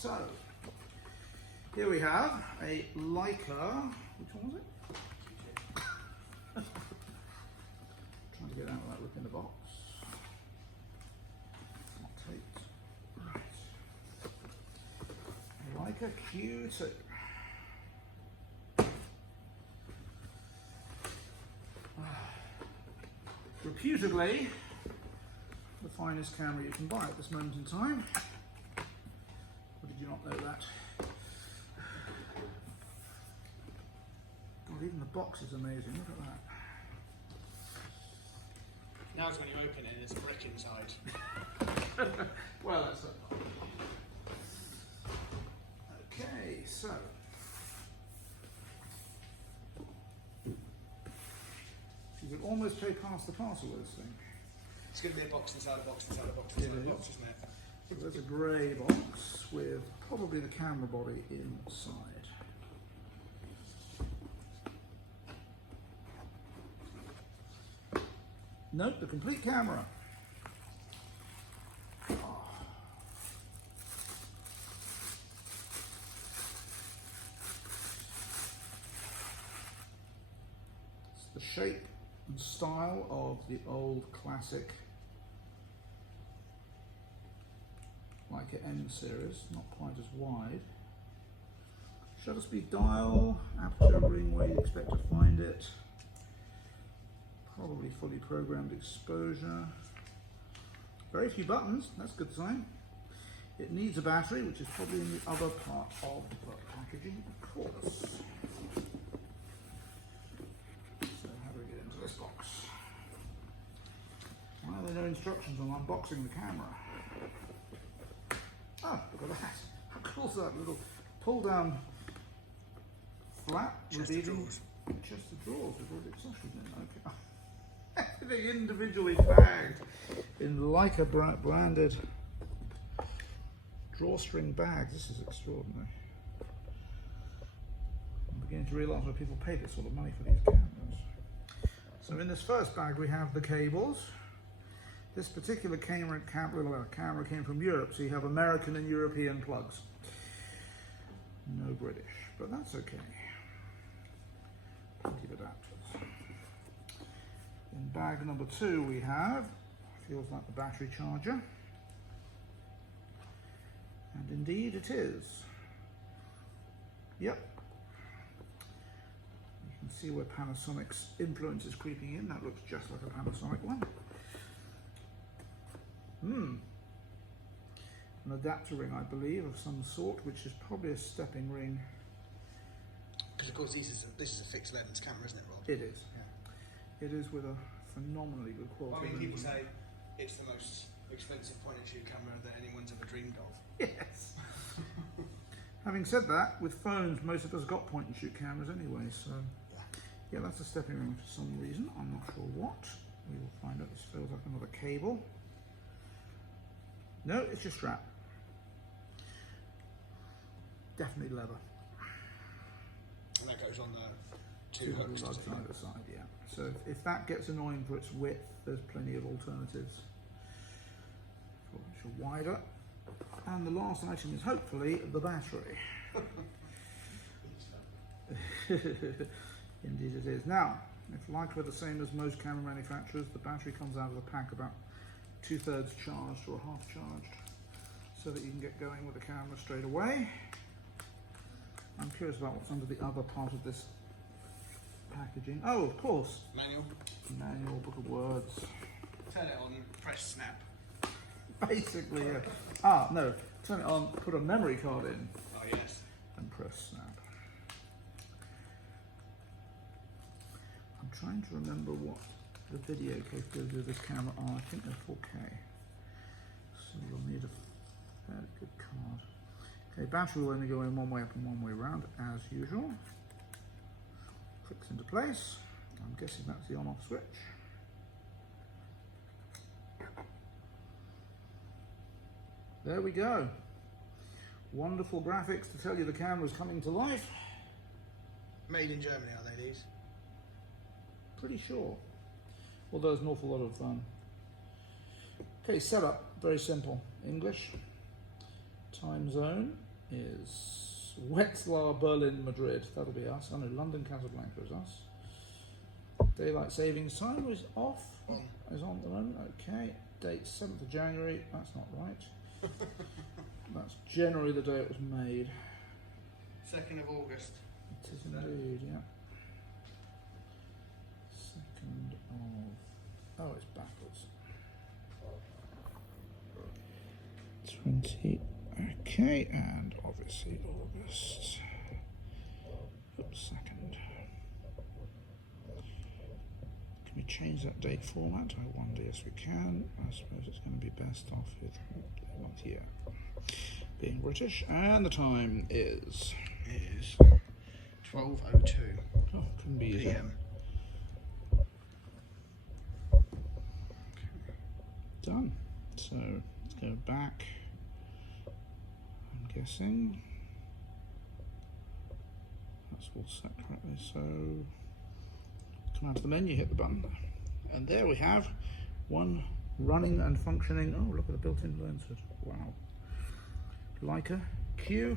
So, here we have a Leica, which one was it? Trying to get out without ripping the box. Not taped. Right. Leica Q2. Reputably the finest camera you can buy at this moment in time. Or did you not know that? God, even the box is amazing, look at that. Now it's when you open it, there's a brick inside. Well, that's it. Okay, so. You could almost play past the parcel with this thing. It's going to be a box inside a box inside a box inside a box, isn't it? So there's a grey box with probably the camera body inside. Nope, the complete camera. Oh. It's the shape and style of the old classic Leica M series, not quite as wide. Shutter speed dial, aperture ring where you expect to find it. Probably fully programmed exposure. Very few buttons, that's a good sign. It needs a battery, which is probably in the other part of the packaging, of course. So how do we get into this box? Why are there no instructions on unboxing the camera? Oh, look at that. How cool is that little pull down flap revealing chest of drawers with all the accessories in. Okay. Everything individually bagged in Leica branded drawstring bags. This is extraordinary. I'm beginning to realise why people pay this sort of money for these cameras. So in this first bag we have the cables. This particular camera came from Europe, so you have American and European plugs. No British, but that's okay. Plenty of adapters. In bag number 2 we have, feels like the battery charger. And indeed it is. Yep. You can see where Panasonic's influence is creeping in. That looks just like a Panasonic one. An adapter ring, I believe, of some sort, which is probably a stepping ring. Because of course this is a fixed lens camera, isn't it, Rob? It is. Yeah. It is with a phenomenally good quality. I mean, people say it's the most expensive point-and-shoot camera that anyone's ever dreamed of. Yes. Having said that, with phones, most of us got point-and-shoot cameras anyway, so yeah, that's a stepping ring for some reason. I'm not sure what. We will find out. This feels like another cable. No, it's just strap. Definitely leather. And that goes on the two hooks on either side, yeah. So if that gets annoying for its width, there's plenty of alternatives which are wider. And the last item is hopefully the battery. Indeed it is. Now, if Leica are the same as most camera manufacturers, the battery comes out of the pack about 2/3 charged or half charged, so that you can get going with the camera straight away. I'm curious about what's under the other part of this packaging. Oh, of course. Manual. Manual, book of words. Turn it on, press snap. Basically, yeah. Ah, no. Turn it on, put a memory card in. Oh, yes. And press snap. I'm trying to remember what the video capability of this camera are. I think they're 4K. So you'll need a fairly good card. Okay, battery will only go in one way up and one way round, as usual. Clicks into place. I'm guessing that's the on-off switch. There we go. Wonderful graphics to tell you the camera's coming to life. Made in Germany, are they, these? Pretty sure. Although there's an awful lot of okay, setup, very simple. English, time zone, is Wetzlar, Berlin, Madrid. That'll be us. Oh no, London, Casablanca is us. Daylight savings time is off. On. Is on at the moment. Okay. Date 7th of January. That's not right. That's generally the day it was made. 2nd of August. It is indeed, yeah. 2nd of... Oh, it's backwards. 20... Okay, and obviously August. Oops, 2nd. Can we change that date format? I wonder, yes we can. I suppose it's going to be best off with not yet. Being British, and the time is... It is 12:02 Oh, couldn't be easier. PM. Done. So let's go back. I'm guessing that's all set correctly. So come out of the menu, hit the button, and there we have one running and functioning. Oh, look at the built-in lenses. Wow. Leica Q2.